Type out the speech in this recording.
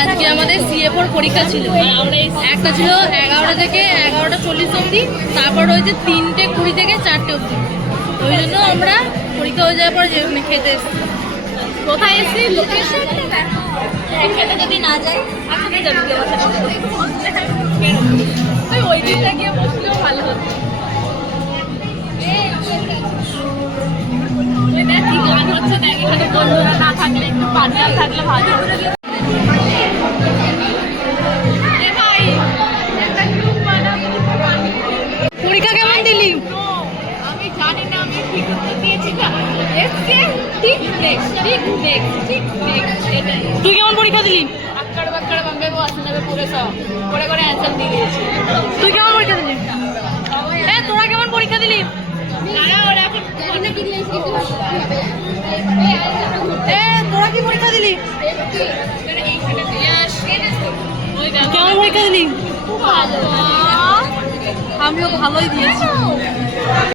আজকে আমাদের সিএ4 পরীক্ষা ছিল। একটা ছিল 11টা থেকে 11:40 অবধি, তারপর রয়েছে 3:20 থেকে 4টে অবধি। ওই জন্য আমরা পরীক্ষা হয়ে যাওয়ার পর যে খেতে এসেছি। কোথায় এসেছি? লোকেশন খেতে যদি না যাই আজকে যাবি তুই ওই দিকটা গিয়ে বসলেও ভালো হতো। কি গান হচ্ছে দেখ, এখানে বন্ধুরা না থাকলে একটু পার্টনার থাকলে ভালো হতো। পরীক্ষা কেমন দিলি? আমি জানি না, আমি ঠিক উত্তর দিয়েছি না। তুই কেমন পরীক্ষা দিলি? আক্কাড় বাক্কাড় বাম্বে আসে নেবে পুরো সব করে করে অ্যান্সার দিয়ে দিয়েছি। তুই কেমন পরীক্ষা দিলি? হ্যাঁ, তোরা কেমন পরীক্ষা দিলি? তোরা কি পরীক্ষা দিলি? কেমন পরীক্ষা দিলি? আমিও ভালোই দিয়েছি।